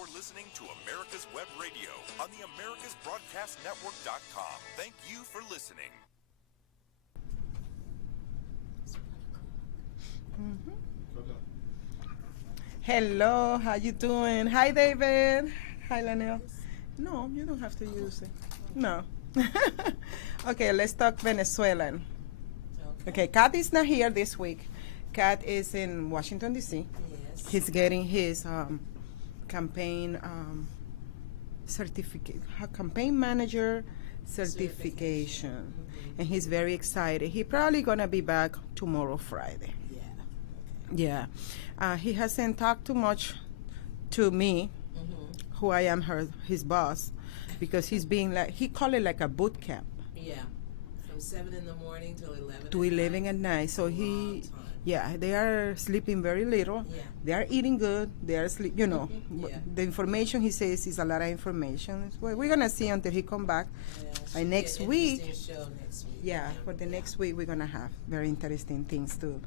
You're listening to America's Web Radio on the AmericasBroadcastNetwork.com. Thank you for listening. Hello, how you doing? Hi, David. Hi, Lanelle. No, you don't have to use it. No. Okay, let's talk Venezuelan. Okay, Kat is not here this week. Kat is in Washington, D.C. Yes. He's getting his campaign certificate, campaign manager certification. And he's very excited. He's probably going to be back tomorrow, Friday. Yeah. Yeah. He hasn't talked too much to me, who I am his boss, because he's being like, he called it like a boot camp. Yeah. From 7 in the morning till 11 To 11 at night. So he, yeah, they are sleeping very little. Yeah. They are eating good. They are sleep. You know, Yeah. the information he says is a lot of information. Well, we're gonna see until he come back. By next week. Show next week. Yeah, for the next week we're gonna have very interesting things to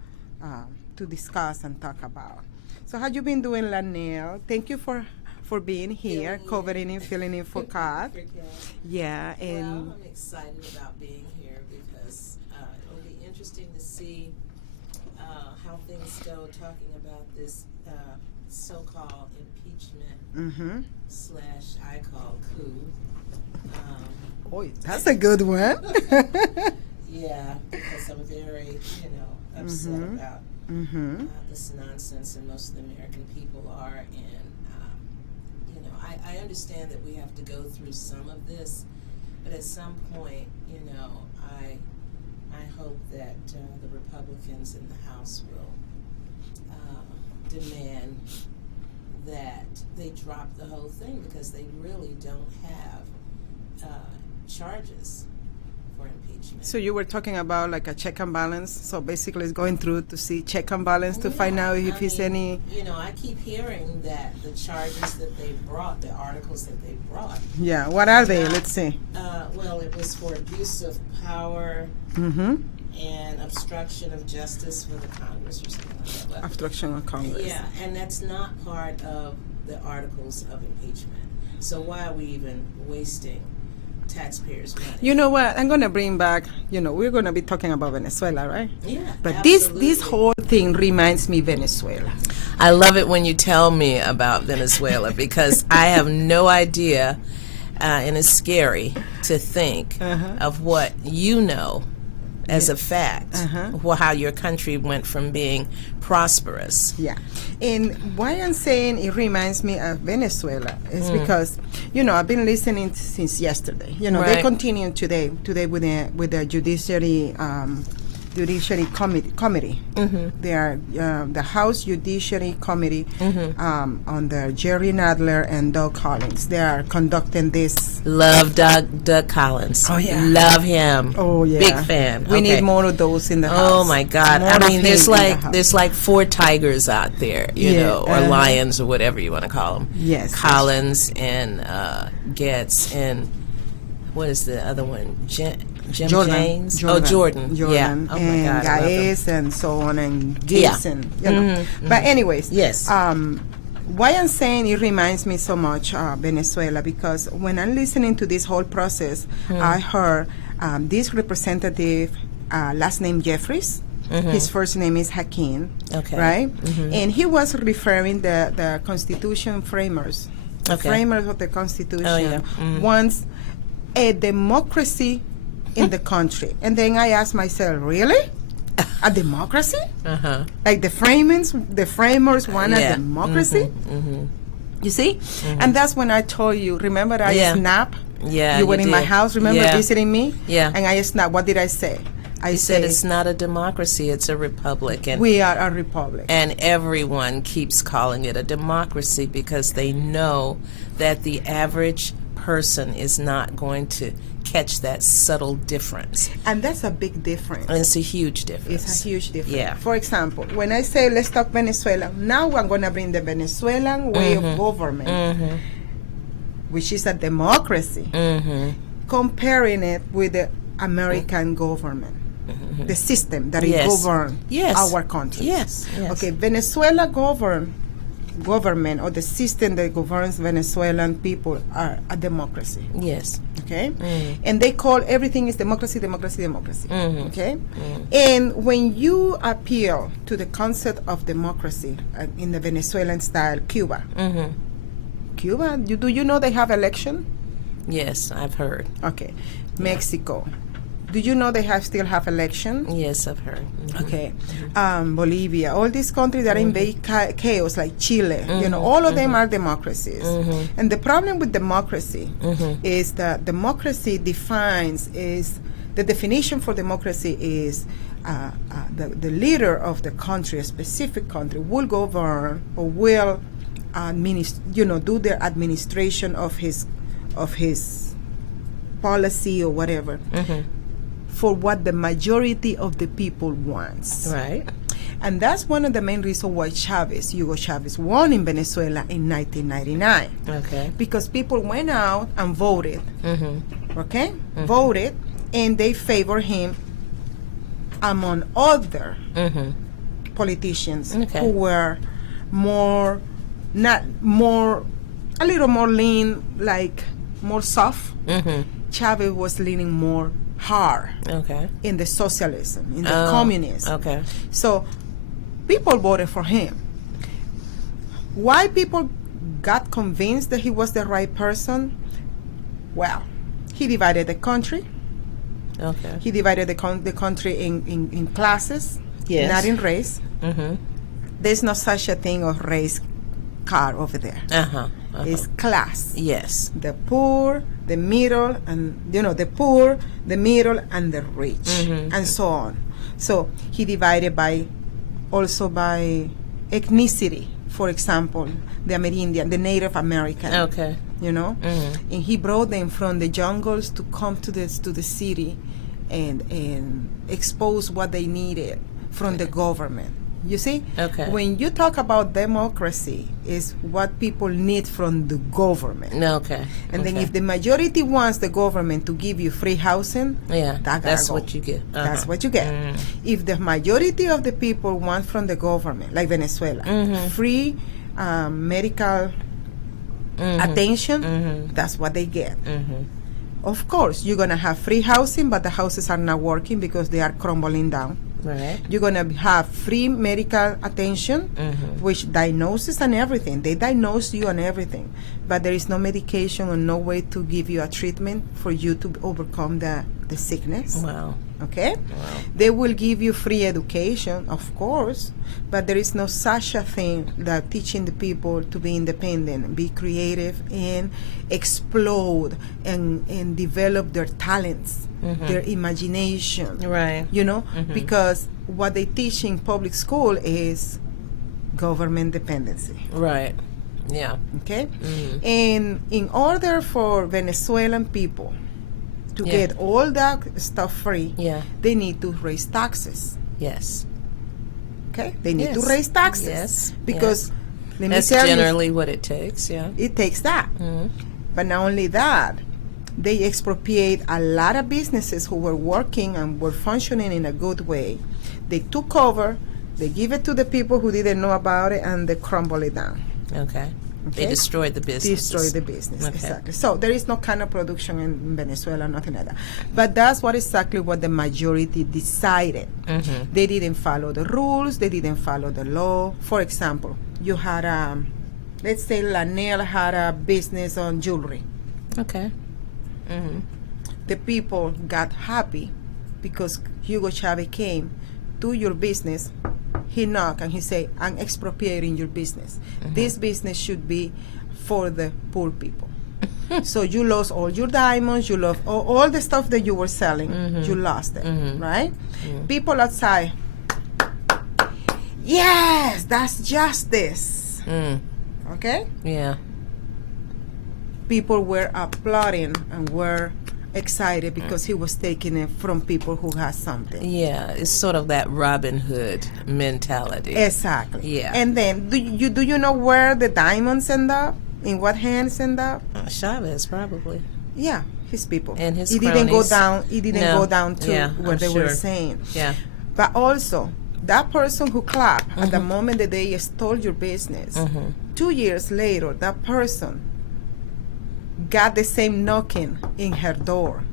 discuss and talk about. So how you been doing, Lanelle? Thank you for being here, covering and filling in for Kat. Yeah, and well, I'm excited about being here because it'll be interesting to see how things go talking about this so-called impeachment slash I call coup. oh, that's a good one. Yeah, because I'm very, upset about this nonsense, and most of the American people are. And I understand that we have to go through some of this, but at some point, I hope that the Republicans in the House will demand that they drop the whole thing, because they really don't have charges for impeachment. So you were talking about like a check and balance. So basically, it's going through to see check and balance to find out if he's any. I keep hearing that the charges that they brought, the articles that they brought. Yeah, what are they? Let's see. Well, it was for abuse of power and obstruction of justice for the Congress or something like that. Obstruction of Congress. Yeah, and that's not part of the articles of impeachment. So why are we even wasting taxpayers' money? You know what? I'm going to bring back, we're going to be talking about Venezuela, right? Yeah, but absolutely. this whole thing reminds me Venezuela. I love it when you tell me about Venezuela because I have no idea, and it's scary to think of what you know as a fact, how your country went from being prosperous. Yeah. And why I'm saying it reminds me of Venezuela is because, I've been listening since yesterday. They continue today with the judiciary committee. They are the House Judiciary Committee under Jerry Nadler and Doug Collins. They are conducting this. Love Doug Collins. Oh yeah, love him. Oh yeah, big fan. We need more of those in the house. Oh my God! I mean, there's like 4 tigers out there, or lions or whatever you want to call them. Yes, Collins and Getz and what is the other one? Jim James? Jordan. Yeah. Oh my God. Gaez and so on and Gibson. But anyways, yes. Why I'm saying it reminds me so much Venezuela, because when I'm listening to this whole process, I heard this representative, last name Jeffries. His first name is Hakeem. Okay. Right? And he was referring the Constitution framers. The framers of the Constitution wants a democracy in the country. And then I asked myself, really? A democracy? Like the framers want a democracy? You see? And that's when I told you, remember I snapped? Yeah, you were in my house, remember visiting me? Yeah. And I snapped. What did I say? I said it's not a democracy, it's a republic. And we are a republic. And everyone keeps calling it a democracy because they know that the average person is not going to catch that subtle difference. And that's a big difference. And it's a huge difference. It's a huge difference. Yeah. For example, when I say let's talk Venezuela, now I'm going to bring the Venezuelan way of government, which is a democracy, comparing it with the American government, the system that it governs our country. Yes. Okay, Venezuela governed government or the system that governs Venezuelan people are a democracy. Yes. Okay? Mm. And they call everything is democracy, democracy, democracy. Okay? And when you appeal to the concept of democracy in the Venezuelan style, Cuba, Cuba, do you know they have election? Yes, I've heard. Okay. Mexico. Do you know they still have election? Yes, I've heard. Okay. Bolivia, all these countries that are in big chaos, like Chile, you know, all of them are democracies. And the problem with democracy is that democracy the definition for democracy is the leader of the country, a specific country, will govern or will do their administration of his policy or whatever. For what the majority of the people wants. Right. And that's one of the main reasons why Hugo Chavez won in Venezuela in 1999. Okay. Because people went out and voted. Voted, and they favored him among other politicians who were a little more lean, like more soft. Chavez was leaning more hard in the socialism, in the communism. Okay. So people voted for him. Why people got convinced that he was the right person? Well, he divided the country. Okay. He divided the country in classes, not in race. There's no such a thing of race card over there. It's class. Yes. The poor, the middle, and the poor, the middle, and the rich, and so on. So he divided by ethnicity. For example, the Amerindian, the Native American. Okay. And he brought them from the jungles to come to the city, and expose what they needed from the government. You see? Okay. When you talk about democracy, is what people need from the government. Okay. And then if the majority wants the government to give you free housing, that's what you get. That's what you get. If the majority of the people want from the government, like Venezuela, free medical attention, that's what they get. Of course, you're going to have free housing, but the houses are not working because they are crumbling down. Right. You're going to have free medical attention, which diagnosis and everything. They diagnose you and everything, but there is no medication or no way to give you a treatment for you to overcome the sickness. Wow. Okay? Wow. They will give you free education, of course, but there is no such a thing that teaching the people to be independent, be creative, and explode and develop their talents. Their imagination, right? Because what they teach in public school is government dependency, right? Yeah. Okay. And in order for Venezuelan people to get all that stuff free, they need to raise taxes. Yes. Okay. They need to raise taxes. Yes. Because that's generally what it takes. Yeah. It takes that. But not only that. They expropriate a lot of businesses who were working and were functioning in a good way. They took over, they give it to the people who didn't know about it, and they crumble it down. Okay. They destroyed the business. Exactly. So there is no kind of production in Venezuela, nothing like that. But that's exactly what the majority decided. They didn't follow the rules, they didn't follow the law. For example, you had, let's say Lanel had a business on jewelry. Okay. The people got happy because Hugo Chavez came to your business. He knocked and he said, I'm expropriating your business. This business should be for the poor people. So you lost all your diamonds, you lost all the stuff that you were selling, you lost it, right? People outside, yes, that's justice. Okay? Yeah. People were applauding and were excited because he was taking it from people who had something. Yeah, it's sort of that Robin Hood mentality. Exactly. Yeah. And then, do you know where the diamonds end up? In what hands end up? Chavez, probably. Yeah, his people. And his cronies. Didn't go down. It didn't go down to where they were saying. Yeah. But also, that person who clapped at the moment that they stole your business, 2 years later, that person got the same knocking in her door.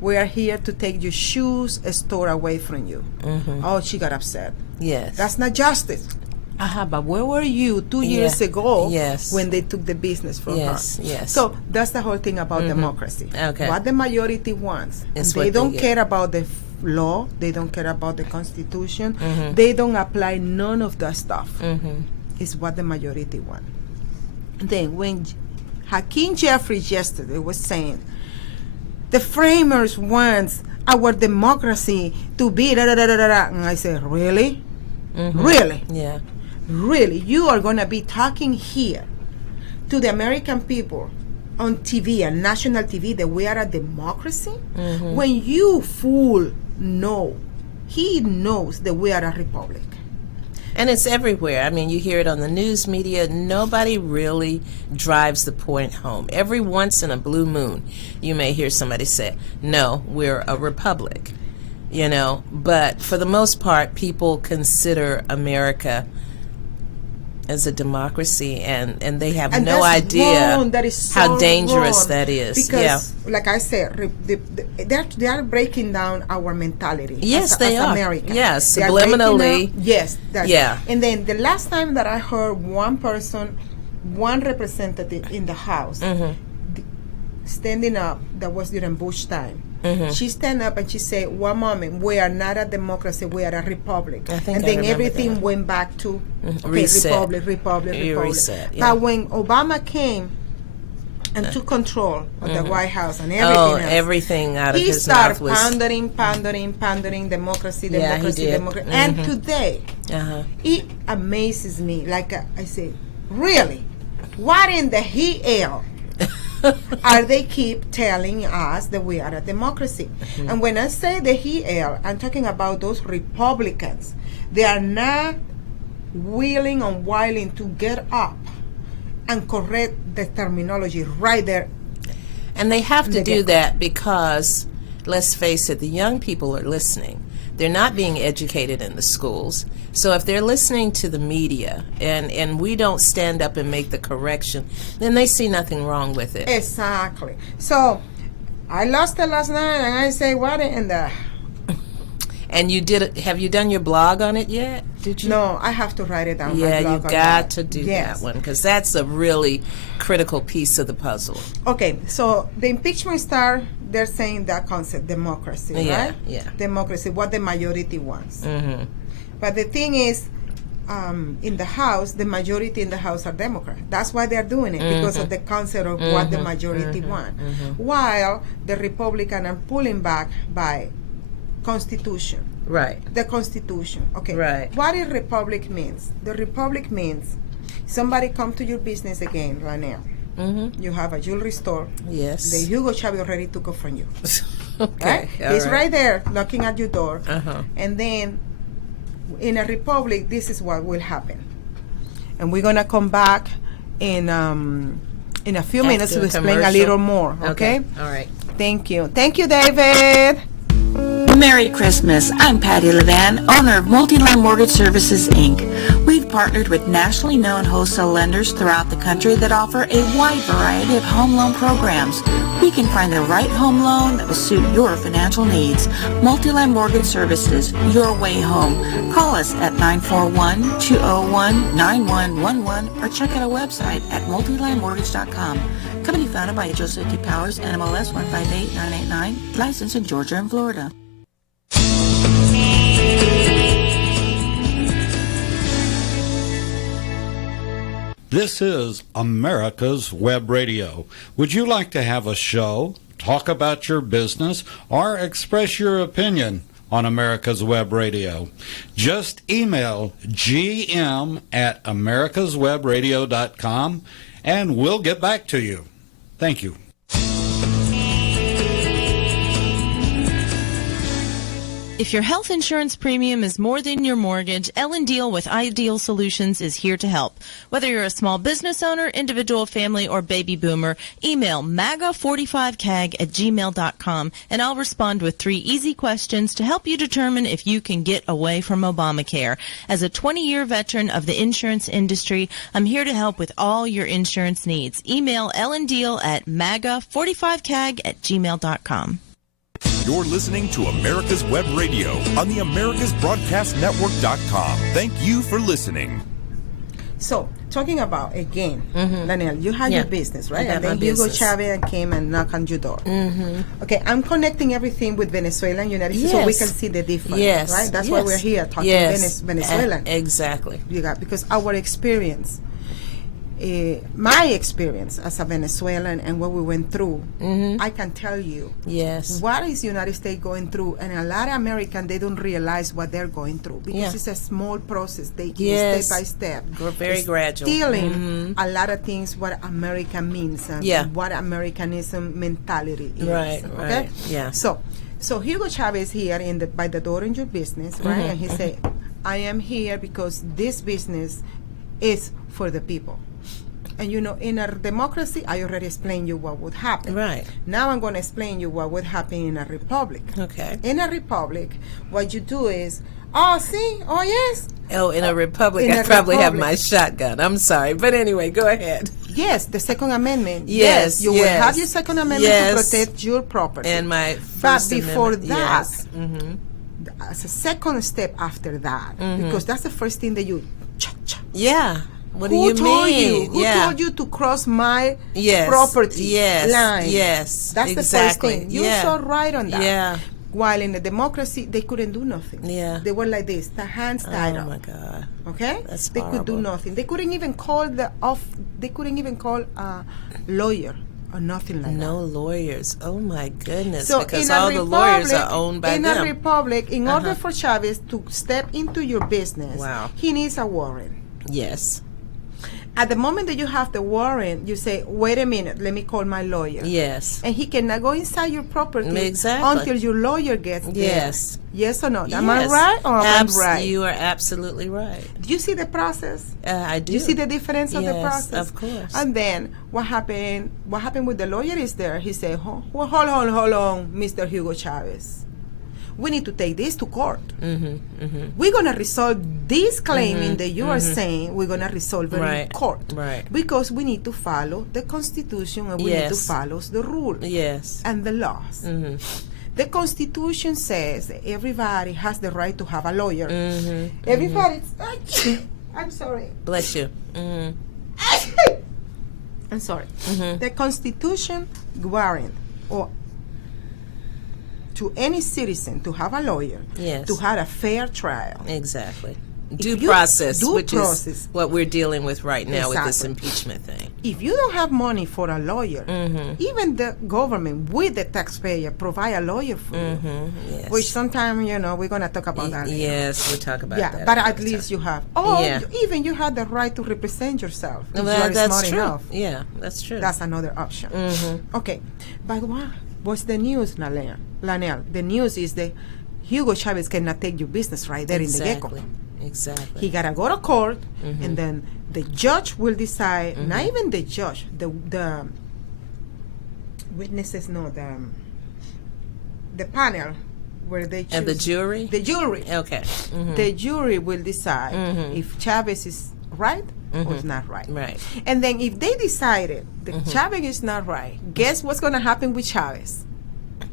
We are here to take your shoes store away from you. Oh, she got upset. Yes. That's not justice. But where were you 2 years ago when they took the business from her? Yes. So that's the whole thing about democracy. Okay. What the majority wants. They don't care about the law. They don't care about the Constitution. They don't apply none of that stuff. It's what the majority want. Then when Hakeem Jeffries yesterday was saying, the framers want our democracy to be da-da-da-da-da, and I said, really? Really? Yeah. Really? You are going to be talking here to the American people on TV, and national TV, that we are a democracy? When you fool know, he knows that we are a republic. And it's everywhere. I mean, you hear it on the news media. Nobody really drives the point home. Every once in a blue moon, you may hear somebody say, no, we're a republic, you know. But for the most part, people consider America as a democracy, and they have no idea how dangerous that is. Because, like I said, they are breaking down our mentality. Yes, they are. Americans. Yes, subliminally. Yes. Yeah. And then the last time that I heard one person, one representative in the House, standing up, that was during Bush time. She stand up and she said, one moment, we are not a democracy, we are a republic. And then everything went back to republic. Reset, yeah. But when Obama came and took control of the White House and everything else, everything out of his he mouth was... started pandering, democracy. And today, it amazes me. Like I say, really, what in the hell are they keep telling us that we are a democracy? And when I say the hell, I'm talking about those Republicans. They are not willing and willing to get up and correct the terminology right there. And they have to do that because, let's face it, the young people are listening. They're not being educated in the schools. So if they're listening to the media and we don't stand up and make the correction, then they see nothing wrong with it. Exactly. So I lost it last night, and I say, what in the... And you did it. Have you done your blog on it yet? Did you? No, I have to write it down. Yeah, you got to do that one, because that's a really critical piece of the puzzle. Okay, so the impeachment star, they're saying that concept, democracy, right? Yeah. Democracy, what the majority wants. But the thing is, in the House, the majority in the House are Democrats. That's why they're doing it, because of the concept of what the majority want. While the Republicans are pulling back by Constitution. Right. The Constitution. Okay. Right. What the Republic means? The Republic means somebody come to your business again right now. You have a jewelry store. Yes. The Hugo Chavez already took it from you. Okay. Right? He's right there knocking at your door. And then in a republic, this is what will happen. And we're going to come back in a few minutes to explain a little more. Okay? All right. Thank you. Thank you, David. Merry Christmas. I'm Patty Levan, owner of Multiline Mortgage Services, Inc. We've partnered with nationally known wholesale lenders throughout the country that offer a wide variety of home loan programs. We can find the right home loan that will suit your financial needs. Multiline Mortgage Services, your way home. Call us at 941-201-9111 or check out our website at multilinemortgage.com. Company founded by Joseph T. Powers, NMLS 158989, licensed in Georgia and Florida. This is America's Web Radio. Would you like to have a show, talk about your business, or express your opinion on America's Web Radio? Just email gm@americaswebradio.com and we'll get back to you. Thank you. If your health insurance premium is more than your mortgage, Ellen Deal with Ideal Solutions is here to help. Whether you're a small business owner, individual family, or baby boomer, email MAGA45CAG@gmail.com and I'll respond with 3 easy questions to help you determine if you can get away from Obamacare. As a 20-year veteran of the insurance industry, I'm here to help with all your insurance needs. Email Ellen Deal at MAGA45CAG@gmail.com. You're listening to America's Web Radio on the AmericasBroadcastNetwork.com. Thank you for listening. So, talking about, again, Danielle, you had your business, right? I And then Hugo Chavez came and knocked on your door. Okay, I'm connecting everything with Venezuela and United States so we can see the difference, right? That's why we're here talking Venezuelan. Exactly. Because our experience, my experience as a Venezuelan and what we went through, I can tell you what is the United States going through, and a lot of Americans, they don't realize what they're going through because it's a small process. They step by step. Very gradual. Stealing a lot of things, what America means and what Americanism mentality is. Right, okay? right, yeah. So Hugo Chavez here by the door in your business, right? And he said, I am here because this business is for the people. And in a democracy, I already explained you what would happen. Right. Now I'm going to explain you what would happen in a republic. Okay. In a republic, what you do is, yes. Oh, in a republic, I probably have my shotgun. I'm sorry. But anyway, go ahead. Yes, the Second Amendment. Yes, you will have your Second Amendment to protect your property. And my First before that, as a second step after that, because that's the first thing that you... What do you mean? Who told you to cross my property line? Yes, that's the first thing. You so right on that. Yeah. While in a democracy, they couldn't do nothing. Yeah. They were like this, the hands tied up. Oh my God. Okay. That's they horrible. could do nothing. They couldn't even call They couldn't even call a lawyer or nothing like that. No lawyers. Oh my goodness. So because in all a the republic, lawyers are owned by them. In a republic, in order for Chavez to step into your business, he needs a warrant. Yes. At the moment that you have the warrant, you say, wait a minute, let me call my lawyer. Yes. And he cannot go inside your property until your lawyer gets there. Yes. Yes or no? Yes. Am I right or am I right? You are absolutely right. Do you see the process? I do. You see the difference of the process? Yes, of course. And then what happened with the lawyer is there. He said, hold on, Mr. Hugo Chavez. We need to take this to court. We're going to resolve this claiming that you are saying we're going to resolve it in court. Right. Because we need to follow the Constitution and we need to follow the rules and the laws. The Constitution says that everybody has the right to have a lawyer. Everybody, I'm sorry. Bless you. I'm sorry. The Constitution guarantees to any citizen to have a lawyer, to have a fair trial. Exactly. Due process, is what we're dealing with right now with this impeachment thing. If you don't have money for a lawyer, even the government with the taxpayer provide a lawyer for you, which sometimes, we're going to talk about that later. Yes, we'll talk about that. But at least you have. Even you have the right to represent yourself if you are smart enough. Yeah, that's true. That's another option. Okay, but what's the news, Lanelle? The news is that Hugo Chavez cannot take your business right there in the get-go. Exactly. He got to go to court, and then the judge will decide, not even the judge, the witnesses, the panel where they choose. And the jury? The jury. Okay. The jury will decide if Chavez is right or is not right. Right. And then if they decided that Chavez is not right, guess what's going to happen with Chavez?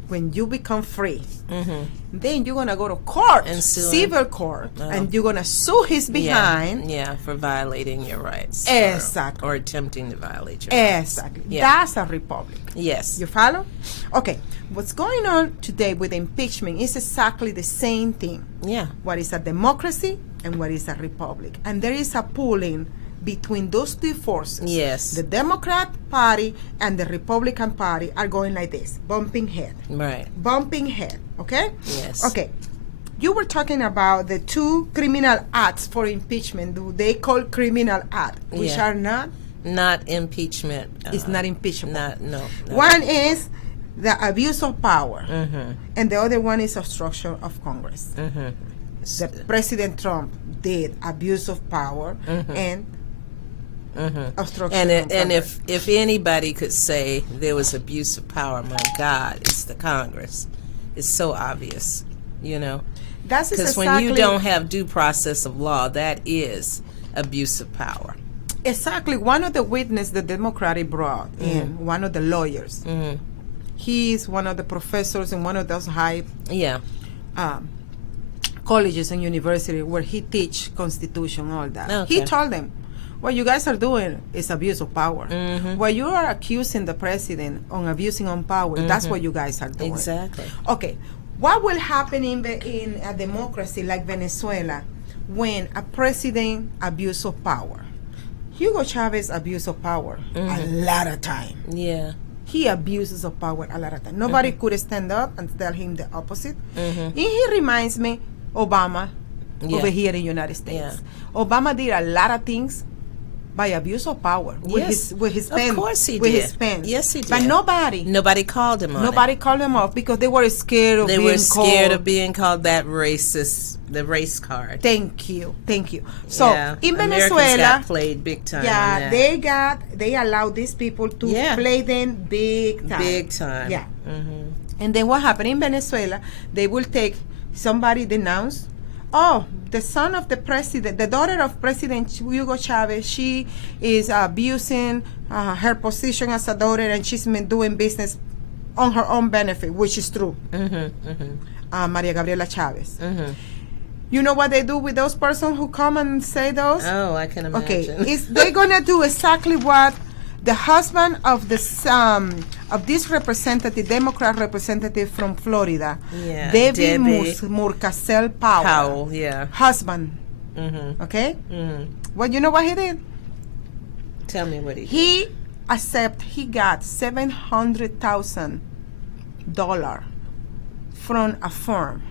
When you become free, then you're going to go to court, and civil court, and you're going to sue his behind. Yeah, for violating your rights. Exactly. Or attempting to violate your rights. Exactly. Yeah. That's a republic. Yes. You follow? Okay. What's going on today with impeachment is exactly the same thing. Yeah. What is a democracy and what is a republic. And there is a pooling between those two forces. Yes. The Democrat Party and the Republican Party are going like this, bumping head. Right. Bumping head, okay? Yes. Okay. You were talking about the two criminal acts for impeachment. They call criminal acts, which are not impeachment. It's not impeachable. No. One is the abuse of power, and the other one is obstruction of Congress. The President Trump did abuse of power and obstruction. And if anybody could say there was abuse of power, my God, it's the Congress. It's so obvious, you know. That's because exactly, when you don't have due process of law, that is abuse of power. Exactly. One of the witnesses the Democratic brought in, one of the lawyers, he's one of the professors in one of those high colleges and universities where he teach Constitution, all that. Okay. He told them, what you guys are doing is abuse of power. What you are accusing the president on abusing on power, that's what you guys are doing. Exactly. Okay. What will happen in a democracy like Venezuela when a president abuse of power? Hugo Chavez abuse of power a lot of time. Yeah. He abuses of power a lot of time. Nobody could stand up and tell him the opposite. And he reminds me Obama over here in the United States. Obama did a lot of things by abuse of power with his pen. Of course he with did. his pen. Yes, he did. But nobody called him on Nobody called him off because they were scared of they being were scared called. of being called that racist, the race card. Thank you. So in Americans Venezuela, got played big time. Yeah, they allowed these people to play them big time. Big time. Yeah. And then what happened in Venezuela? They will take somebody denounced. Oh, the son of the president, the daughter of President Hugo Chavez, she is abusing her position as a daughter, and she's been doing business on her own benefit, which is true. Maria Gabriela Chavez. You know what they do with those persons who come and say those? Oh, I can imagine. Okay, they're gonna do exactly what the husband of this representative, Democrat representative from Florida, Debbie Murkacel Powell, husband. Okay, well, you know what he did? Tell me what he did. He got $700,000 from a firm.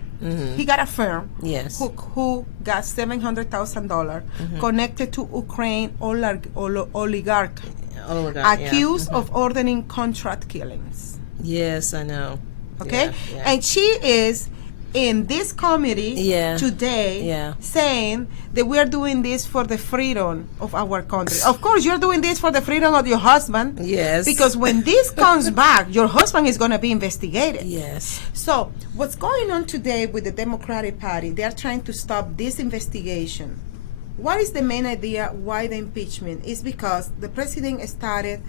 He got a firm who got $700,000 connected to Ukraine oligarch accused of ordering contract killings. Yes, I know. Okay? And she is in this committee today saying that we are doing this for the freedom of our country. Of course, you're doing this for the freedom of your husband. Yes. Because when this comes back, your husband is going to be investigated. Yes. So what's going on today with the Democratic Party, they are trying to stop this investigation. What is the main idea why the impeachment? Is because the president started,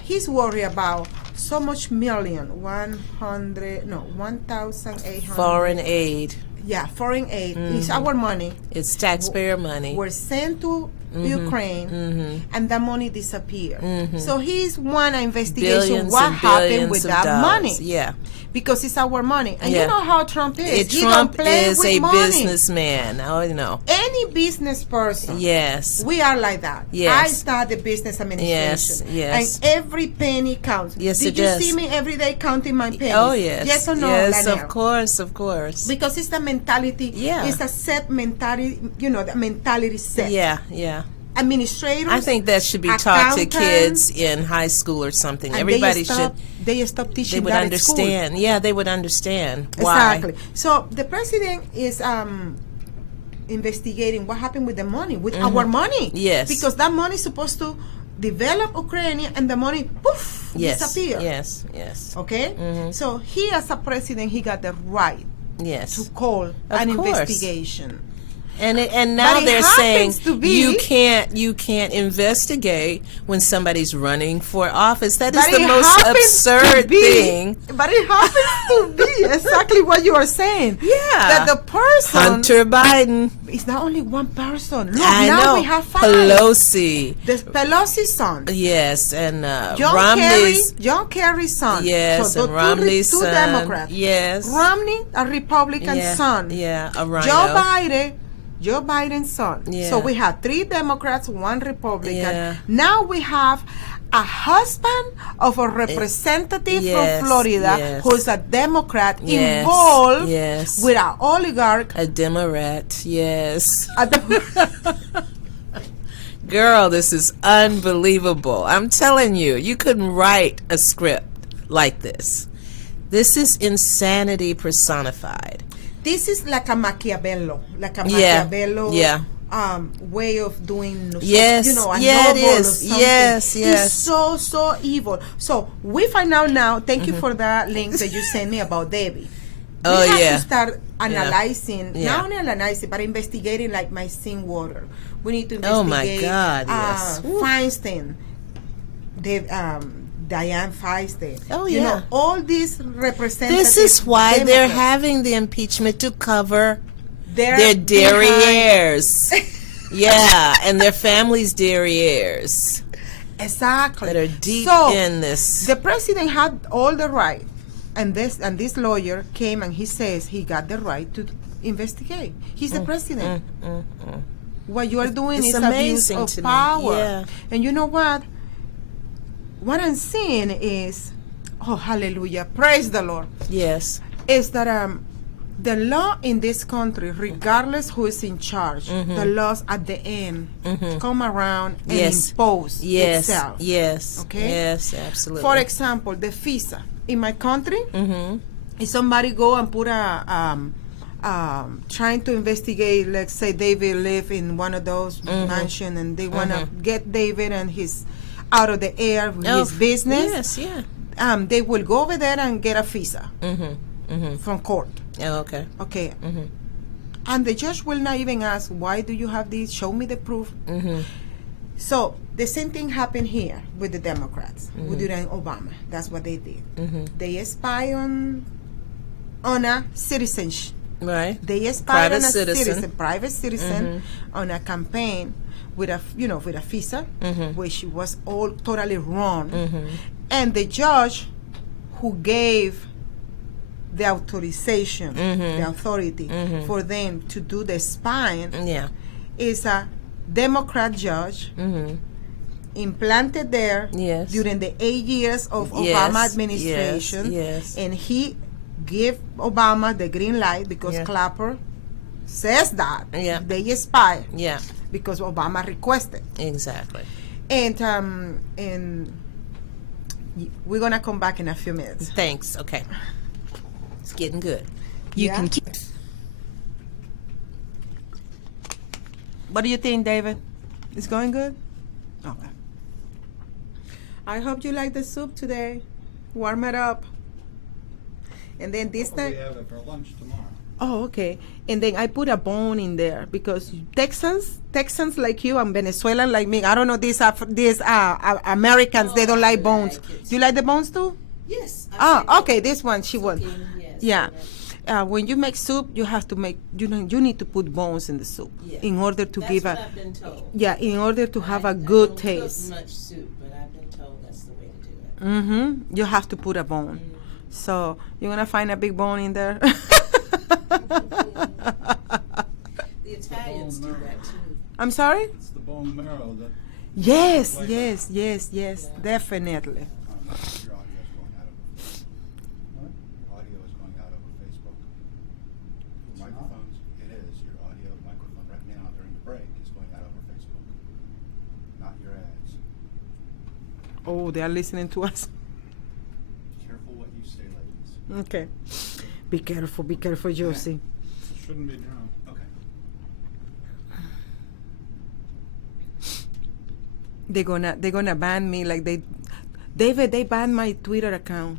he's worried about so much 1,800. Foreign aid. Yeah, foreign aid. It's our money. It's taxpayer money. We're sent to Ukraine, and that money disappeared. So he's one investigation what happened with that money. Yeah. Because it's our money. And you know how Trump is. Trump is a businessman. Oh, you know. Any business person. Yes. We are like that. Yes. I started business administration. Yes. And every penny counts. Yes, Did you see me every day counting my pennies? Oh, yes. Yes or no, Yes, Laniel? of course, of course. Because it's the mentality. Yeah. It's a set mentality, the mentality set. Yeah, yeah. Administrators. I think that should be taught to kids in high school or something. Everybody should. They stop teaching that. They would understand. Yeah, they would understand why. Exactly. So the president is investigating what happened with the money, with our money. Yes. Because that money is supposed to develop Ukraine, and the money, poof, disappear. Yes, yes. Okay? So he, as a president, he got the right to call an investigation. And now they're saying you can't investigate when somebody's running for office. That is the most absurd thing. But it happens to be exactly what you are saying. Yeah. That the person Hunter Biden. It's not only one person. Look, I now know. we have 5. Pelosi. The Pelosi's son. Yes, and Romney's. John Kerry's son. Yes, so and Romney's two son. Democrats. Yes. Romney, a Republican son. Yeah, a rhino. Joe Biden's son. Yeah. So we have 3 Democrats, 1 Republican. Yeah. Now we have a husband of a representative from Florida who's a Democrat involved with an oligarch. A Democrat, yes. Girl, this is unbelievable. I'm telling you, you couldn't write a script like this. This is insanity personified. This is like a Machiavello, Yeah. Way of doing, Yes. you know, a Yeah, it novel or is. something. Yes, yes. It's so evil. So we find out now. Thank you for that link that you sent me about Debbie. Oh, we have yeah. to start analyzing, Yeah. not only analyzing, but investigating like my sing water. We need to Oh, my investigate God, yes. Feinstein, Diane Feinstein. Oh, You yeah. know, all these representatives. This is why they're Democrats, having the impeachment to cover they're their behind- derrieres. Yeah, and their families' derrieres Exactly. that are deep So, in this. the president had all the right, and this lawyer came and he says he got the right to investigate. He's the president. What you are doing It's is abuse amazing of to me. power. Yeah. And you know what? What I'm seeing is, oh hallelujah, praise the Lord, Yes. is that the law in this country, regardless who is in charge, the laws at the end come around and Yes. impose Yes. itself. Yes. Okay? Yes, absolutely. For example, the visa in my country, if somebody go and put trying to investigate, let's say David live in one of those mansion and they want to get David and his out of the air with his business. Yes, yeah. They will go over there and get a visa from court. Oh, okay. Okay. And the judge will not even ask, why do you have this? Show me the proof. So the same thing happened here with the Democrats during Obama. That's what they did. They spy on a citizenship. Right. They spied Private on a citizen. private citizen, on a campaign with a with a visa, which was all totally wrong. And the judge who gave the authorization, the authority for them to do the spying, Yeah. is a Democrat judge implanted there Yes. during the 8 years of Yes, Obama administration, yes. and he gave Obama the green light because Yeah. Clapper says that Yeah. they spy Yeah. because Obama requested, Exactly. and we're gonna come back in a few minutes. Thanks. Okay. It's getting good. You Yeah. can keep. What do you think, David? It's going good? Okay. I hope you like the soup today. Warm it up. And then this time. We have it for lunch tomorrow. Oh, okay. And then I put a bone in there because Texans like you and Venezuelan like me. I don't know these Americans. They don't like bones. Do you like the bones too? Yes. Oh, okay. This one she won. Yeah. When you make soup, you have to make you need to put bones in the soup in order to give a been told. in order to have a good taste. Much soup, but I've been told that's the way to do it. You have to put a bone. So you're gonna find a big bone in there. The Italians do that too. I'm sorry? It's the bone marrow that Yes, definitely. your audio is going out of. What? Audio is going out over Facebook. Microphones, it is. Your audio microphone right now during the break is going out over Facebook. Not your ads. Oh, they are listening to us. Careful what you say, ladies. Okay. Be careful, Josie. It shouldn't be drowned. Okay. They're gonna ban me like they banned my Twitter account.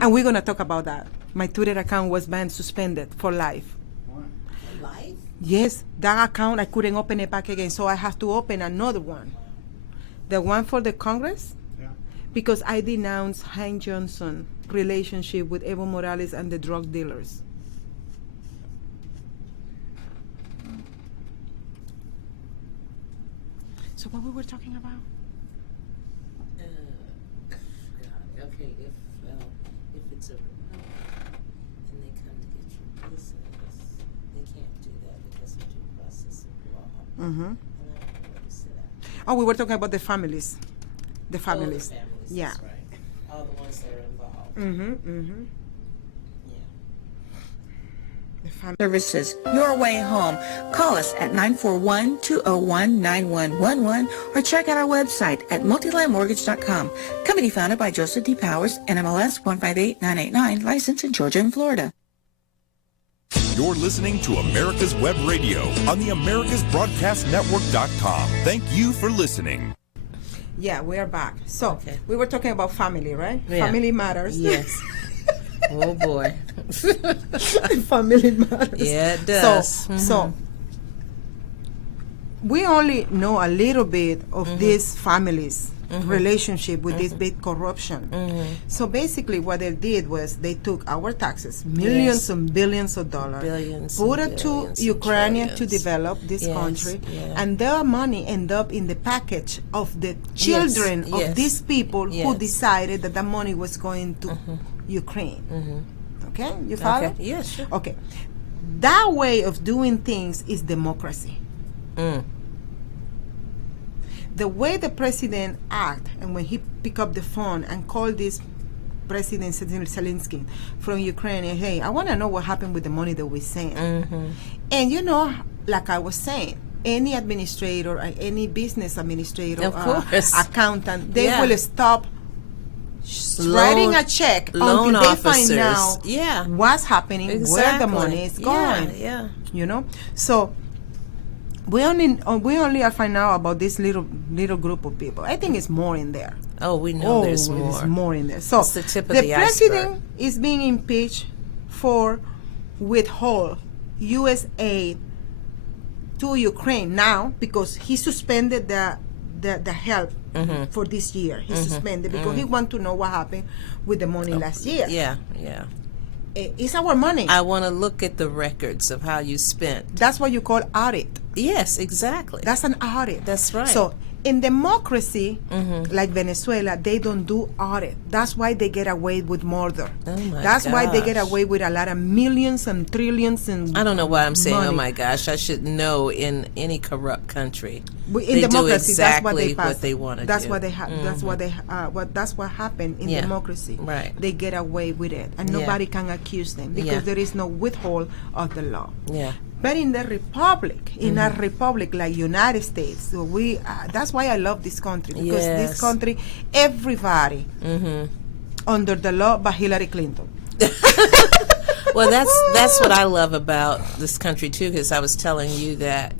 And we're gonna talk about that. My Twitter account was banned, suspended for life. Why? Life? Yes, that account I couldn't open it back again, so I have to open another one. The one for the Congress, Yeah. because I denounced Hank Johnson relationship with Evo Morales and the drug dealers. So what we were talking about? God. Okay. If it's a remote and they come to get your business, they can't do that because of due process of law. Mm-hmm. And I don't know what you said. Oh, we were talking about the families. The Oh, the families. families. Yeah. That's right. All the ones that are involved. Mm-hmm. Mm-hmm. Yeah. Services, your way home. Call us at 941-201-9111 or check out our website at multilandmortgage.com. Company founded by Joseph D. Powers, NMLS 158989, licensed in Georgia and Florida. You're listening to America's Web Radio on the AmericasBroadcastNetwork.com. Thank you for listening. Yeah, we are back. So, we were talking about family, right? Yeah. Family matters. Yes. Oh, boy. Family matters. Yeah, it does. So we only know a little bit of these families' relationship with this big corruption. So basically what they did was they took our taxes, millions and billions of dollars, put it to Ukraine to develop this country, and their money end up in the package of the children of these people who decided that the money was going to Ukraine. Okay, you follow? Okay. Yes, sure. Okay, that way of doing things is democracy. The way the president act, and when he pick up the phone and call this President Zelensky from Ukraine, and hey, I want to know what happened with the money that we sent. And you know, like I was saying, any administrator, or any business administrator, of course, accountant, they will stop writing a check until they find out what's happening, where the money is going. You know, so we only are finding out about this little group of people. I think it's more in there. Oh, we know there's more. There's more in there. So it's the tip of the president is being impeached for withhold U.S. aid to Ukraine now because he suspended the help for this year. He suspended because he want to know what happened with the money last year. Yeah. It's our money. I want to look at the records of how you spent. That's what you call audit. Yes, exactly. That's an audit. That's right. So in democracy, like Venezuela, they don't do audit. That's why they get away with murder. Oh my That's why they gosh. get away with a lot of millions and trillions and I don't know why I'm saying, money. oh my gosh, I should know in any corrupt country. In they democracy, do exactly that's what they want to do. That's what they that's what happened in democracy. Right. They get away with it, and nobody can accuse them because there is no withhold of the law. Yeah. But in the republic, in a republic like United States, so we that's why I love this country because this country, everybody under the law, but Hillary Clinton. Well, that's what I love about this country too, because I was telling you that,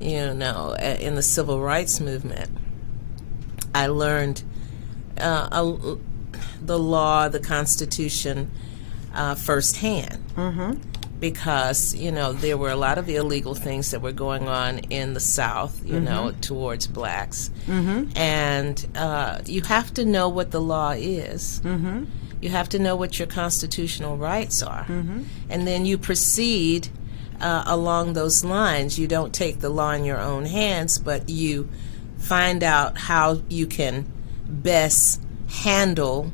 you know, in the civil rights movement, I learned the law, the Constitution, firsthand. Because, you know, there were a lot of illegal things that were going on in the South, you know, towards blacks. And you have to know what the law is. You have to know what your constitutional rights are. And then you proceed along those lines. You don't take the law in your own hands, but you find out how you can best handle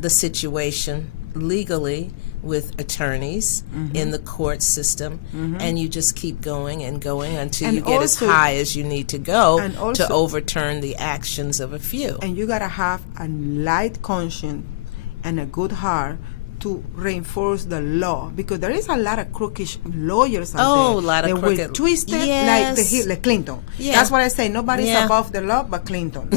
the situation legally with attorneys in the court system, and you just keep going and going until you get as high as you need to go to overturn the actions of a few. And you gotta have a light conscience and a good heart to reinforce the law, because there is a lot of crooked lawyers out there. A lot of that crooked. will twist it like Clinton. Yeah. That's what I say. Nobody's above the law but Clinton.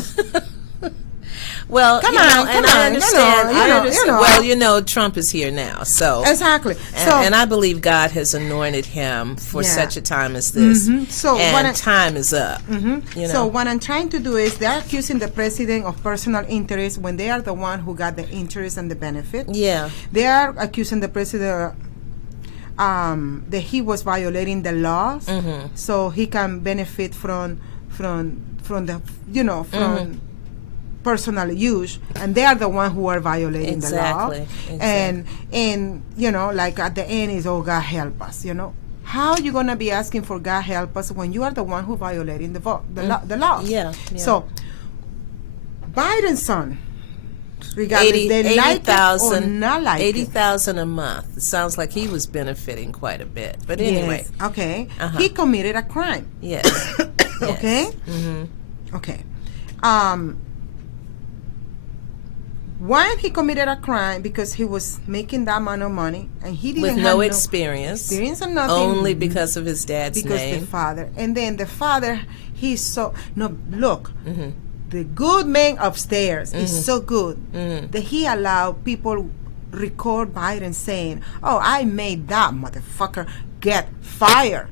Well, Come you on, know, come and on, I understand. you know. Well, you know, Trump is here now, so Exactly. and I believe God has anointed him for such a time as this. So and time is up. You know? So what I'm trying to do is they're accusing the president of personal interest when they are the one who got the interest and the benefit. Yeah. They are accusing the president that he was violating the laws, so he can benefit from the from personal use, and they are the one who are violating the law. And you know, like at the end is, oh, God help us. You know, how you gonna be asking for God help us when you are the one who violating the law? Yeah. So Biden's son, regardless they like it or not like 80,000 a month. It sounds like he was benefiting quite a bit. But anyway. Yes. Okay. He committed a crime. Yes. Okay. Okay. One, he committed a crime because he was making that amount of money, and he didn't with have no experience or nothing. Only because of his dad's because name. the father. And then the father, he's so no. Look, the good man upstairs is so good that he allowed people record Biden saying, "Oh, I made that motherfucker get fired."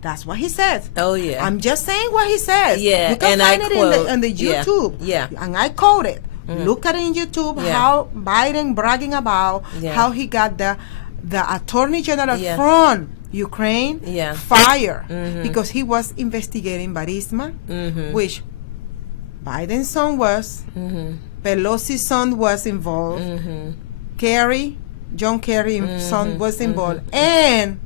That's what he says. Oh yeah. I'm just saying what he says. Yeah, you can and find I it quote, in the YouTube. Yeah. And I quote it. Look at it in YouTube how Biden bragging about how he got the attorney general from Ukraine fired because he was investigating Burisma, which Biden's son was, Pelosi's son was involved, John Kerry's son was involved, and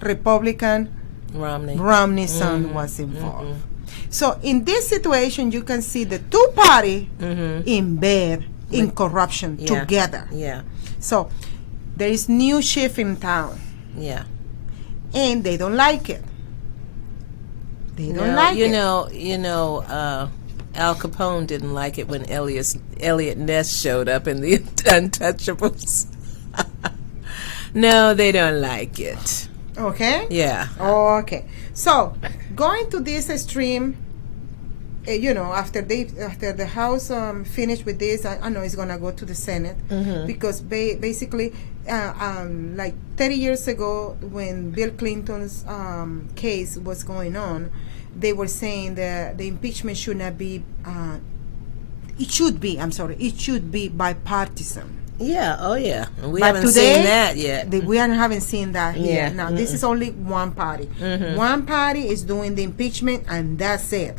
Republican Romney's son was involved. So in this situation, you can see the two parties in bed in corruption together. Yeah. So there is new shift in town. Yeah. And they don't like it. They don't like it. You know, Al Capone didn't like it when Elliot Ness showed up in the Untouchables. No, they don't like it. Okay? Yeah. Okay. So, going to this extreme, after the House finished with this, I know it's going to go to the Senate because basically, like 30 years ago, when Bill Clinton's case was going on, they were saying that the impeachment should not be, it should be bipartisan. Yeah, oh yeah. We But haven't today, seen that yet. We haven't seen that here. Yeah. Now, this is only one party. One party is doing the impeachment, and that's it.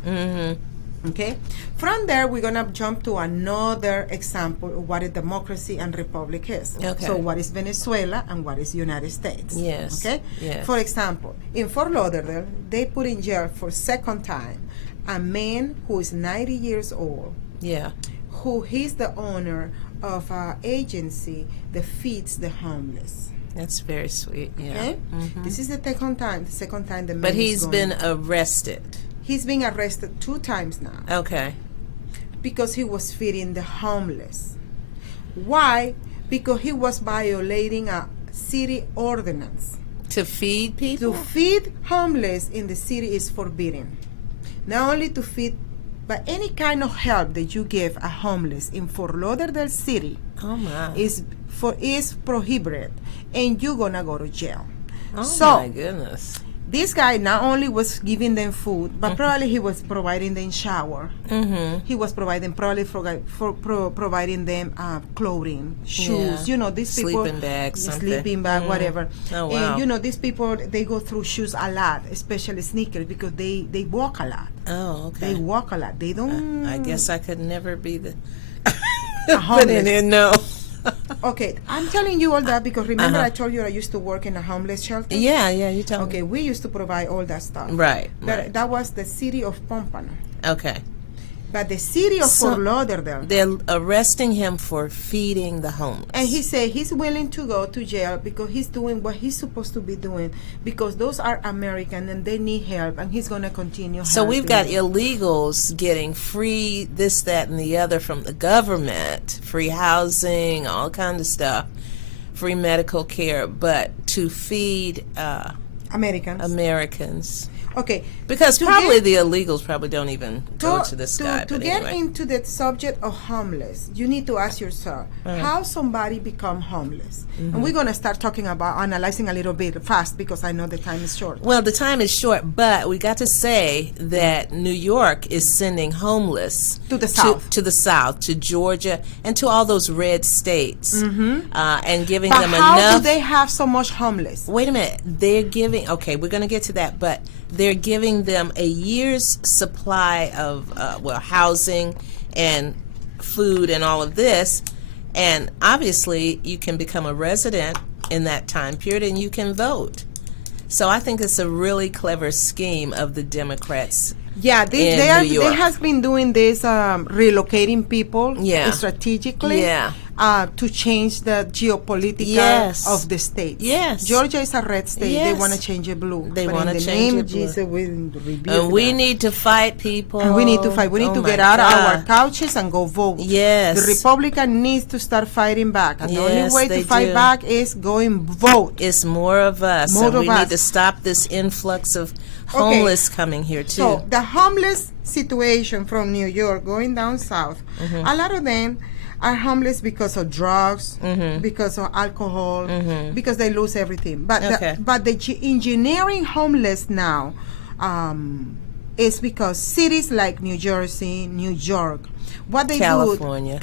Okay? From there, we're going to jump to another example of what a democracy and republic is. Okay. So, what is Venezuela and what is United States? Yes. Okay? Yes. For example, in Fort Lauderdale, they put in jail for second time a man who is 90 years old. Yeah. Who he's the owner of an agency that feeds the homeless. That's very sweet. Yeah. Okay? This is the second time the man But is he's going. been arrested. He's been arrested 2 times now Okay. because he was feeding the homeless. Why? Because he was violating a city ordinance. To feed people? To feed homeless in the city is forbidden. Not only to feed, but any kind of help that you give a homeless in Fort Lauderdale City is prohibited, and you're gonna go to jail. Oh my goodness. This guy not only was giving them food, but probably he was providing them shower. He was providing providing them clothing, shoes. These people sleeping bags, sleeping bag, whatever. Oh wow. And these people, they go through shoes a lot, especially sneakers, because they walk a lot. Oh, okay. They walk a lot. They don't. I guess I could never be the homeless. No. Okay, I'm telling you all that because remember I told you I used to work in a homeless shelter? Yeah, you told me. Okay, we used to provide all that stuff. Right. That was the city of Pompano. Okay. But the city of Fort Lauderdale, they're arresting him for feeding the homeless. and he said he's willing to go to jail because he's doing what he's supposed to be doing because those are American and they need help, and he's going to continue So we've got helping. illegals getting free this, that, and the other from the government, free housing, all kinds of stuff, free medical care, but to feed Americans. Okay. Because probably the illegals probably don't even go to this guy. To but get anyway. into the subject of homeless, you need to ask yourself how somebody become homeless. And we're going to start talking about analyzing a little bit fast because I know the time is short. Well, the time is short, but we got to say that New York is sending homeless to the south, to Georgia, and to all those red states, and giving but them how enough. do they have so much homeless? Wait a minute. They're giving, okay, we're going to get to that, but they're giving them a year's supply of, housing and food and all of this. And obviously, you can become a resident in that time period and you can vote. So I think it's a really clever scheme of the Democrats. Yeah, they has been doing this, relocating people Yeah. strategically. Yeah. to change the geopolitical Yes. of the state. Yes. Georgia is a red state. They Yes. want to change it blue. They But wanna in the change name it of blue. Jesus, we rebuke And we that. need to fight, people. And we need to fight. We need Oh to my get out of our God. couches and go vote. Yes. The Republican needs to start fighting back. And the only Yes, way they to fight do. back is going vote. It's more of us. More and of we us. need to stop this influx of homeless coming here, too. So the homeless situation from New York going down south, a lot of them are homeless because of drugs, because of alcohol, because they lose everything. But Okay. the engineering homeless now is because cities like New Jersey, New York, what they California.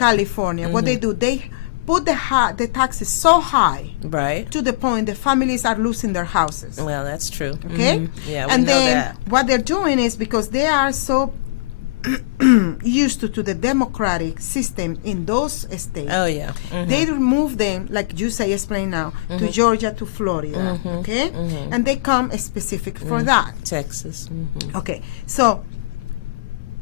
what they do, they put the taxes so high Right. to the point the families are losing their houses. Well, that's true. Okay? Yeah, we and know then that. what they're doing is because they are so used to the democratic system in those states. Oh, yeah. They remove them, like you say, explain now, to Georgia, to Florida, okay? And they come specific for that. Texas. Okay, so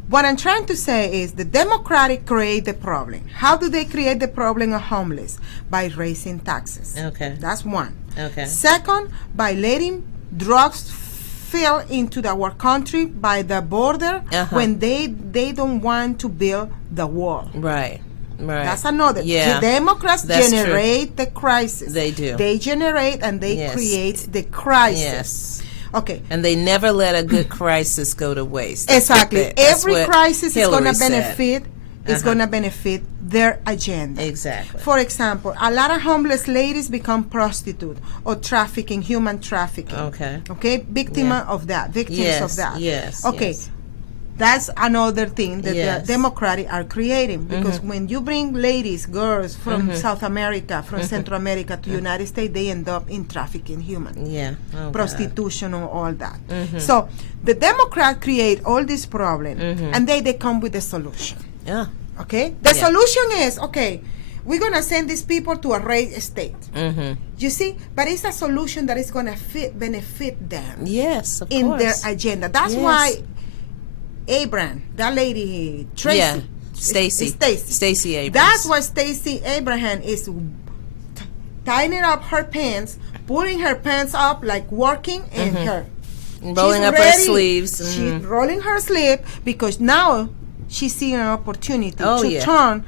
what I'm trying to say is the Democratic create the problem. How do they create the problem of homeless? By raising taxes. Okay. That's one. Okay. Second, by letting drugs fill into our country by the border when they don't want to build the wall. Right. Right. That's another. Yeah. The Democrats That's generate the crisis. They do. They generate and they Yes. create the crisis. Yes. Okay. And they never let a good crisis go to waste. That's Exactly. what that's Every what crisis is going to Hillary said. benefit. Is going to benefit their agenda. Exactly. For example, a lot of homeless ladies become prostitute or trafficking, human trafficking. Okay. Okay, victim of that, victims Yes, of that. yes, Okay, yes. that's another thing that Yes. the Democratic are creating because when you bring ladies, girls from South America, from Central America to United States, they end up in trafficking human. Yeah. Oh, Prostitution and all that. So the Democrat create all this problem and they come with a solution. God. Yeah. Okay? The Yeah. solution is, okay, we're going to send these people to a red state. You see? But it's a solution that is going to benefit them Yes, of in course. their agenda. That's Yes. why Abraham, that lady, Tracy. Yeah. Stacey Abrams. That's why Stacey Abraham is tying up her pants, pulling her pants up like working in her. Rolling She's up her ready. sleeves. She's rolling her sleeve because now she's seeing an opportunity to turn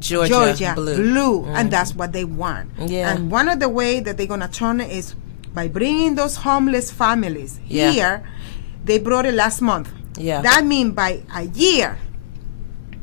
Georgia blue, and that's what they want. Yeah. And one of the ways that they're going to turn it is by bringing those homeless families Yeah. here. They brought it last month. Yeah. That means by a year,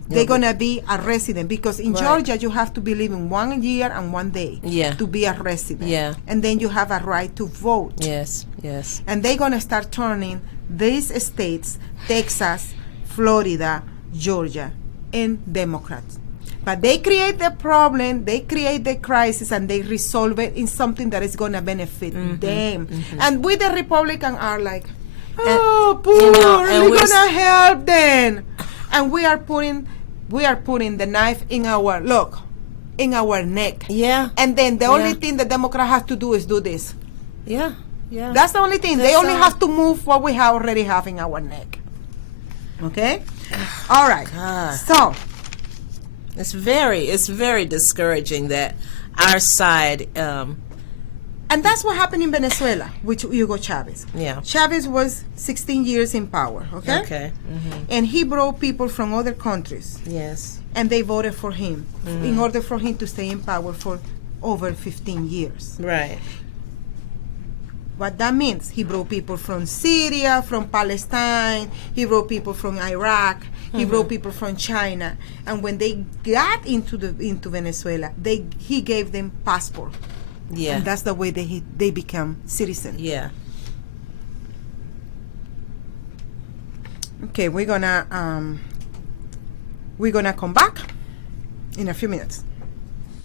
they're going to be a resident because in Right. Georgia, you have to be living 1 year and 1 day Yeah. to be a resident. Yeah. And then you have a right to vote. Yes, yes. And they're going to start turning these states, Texas, Florida, Georgia, in Democrats. But they create the problem, they create the crisis, and they resolve it in something that is going to benefit them. And we, the Republicans, are like, oh, poor, you know, and we're we're going to help them. And we are putting the knife in our, in our neck. Yeah. And then the only Yeah. thing the Democrat has to do is do this. Yeah. Yeah. That's the only thing. They That's only all. have to move what we already have in our neck. Okay? All right. God. So, It's very discouraging that our side and that's what happened in Venezuela with Hugo Chavez. Yeah. Chavez was 16 years in power, okay? Okay. And he brought people from other countries, Yes. and they voted for him in order for him to stay in power for over 15 years. Right. What that means, he brought people from Syria, from Palestine, he brought people from Iraq, he brought people from China, and when they got into Venezuela, he gave them passport, Yeah. and that's the way they become citizens. Yeah. Okay, we're gonna come back in a few minutes.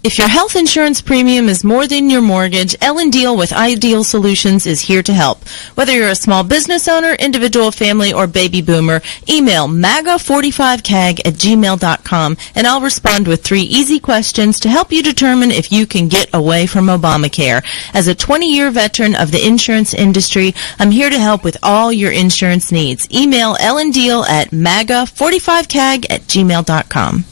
If your health insurance premium is more than your mortgage, Ellen Deal with Ideal Solutions is here to help. Whether you're a small business owner, individual, family, or baby boomer, email maga45cag@gmail.com and I'll respond with 3 easy questions to help you determine if you can get away from Obamacare. As a 20-year veteran of the insurance industry, I'm here to help with all your insurance needs. Email Ellen Deal at maga45cag@gmail.com.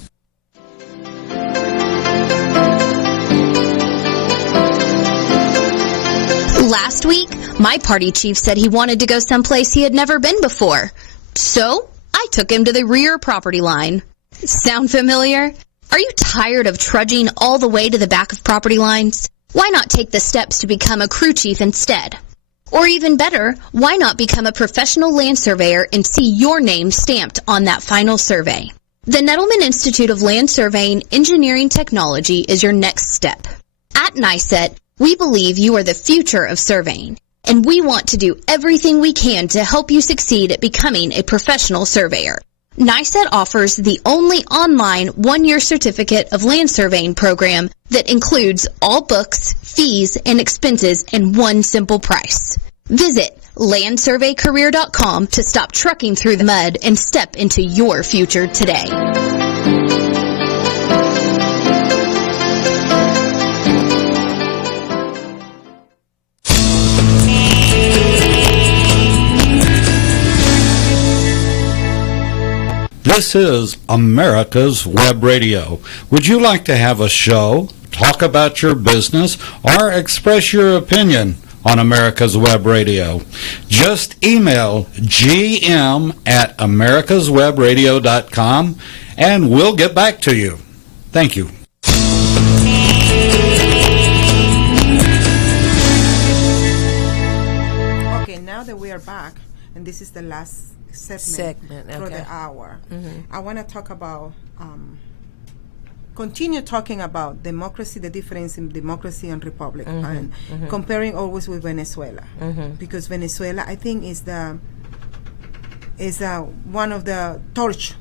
Last week, my party chief said he wanted to go someplace he had never been before. So, I took him to the rear property line. Sound familiar? Are you tired of trudging all the way to the back of property lines? Why not take the steps to become a crew chief instead? Or even better, why not become a professional land surveyor and see your name stamped on that final survey? The Nettleman Institute of Land Surveying Engineering Technology is your next step. At NICET, we believe you are the future of surveying, and we want to do everything we can to help you succeed at becoming a professional surveyor. NICET offers the only online one-year certificate of land surveying program that includes all books, fees, and expenses in one simple price. Visit landsurveycareer.com to stop trucking through the mud and step into your future today. This is America's Web Radio. Would you like to have a show, talk about your business, or express your opinion on America's Web Radio? Just email gm@americaswebradio.com and we'll get back to you. Thank you. Okay, now that we are back, and this is the last segment for the hour, I want to talk about continue talking about democracy, the difference in democracy and republic, and comparing always with Venezuela, because Venezuela, I think, is one of the torch,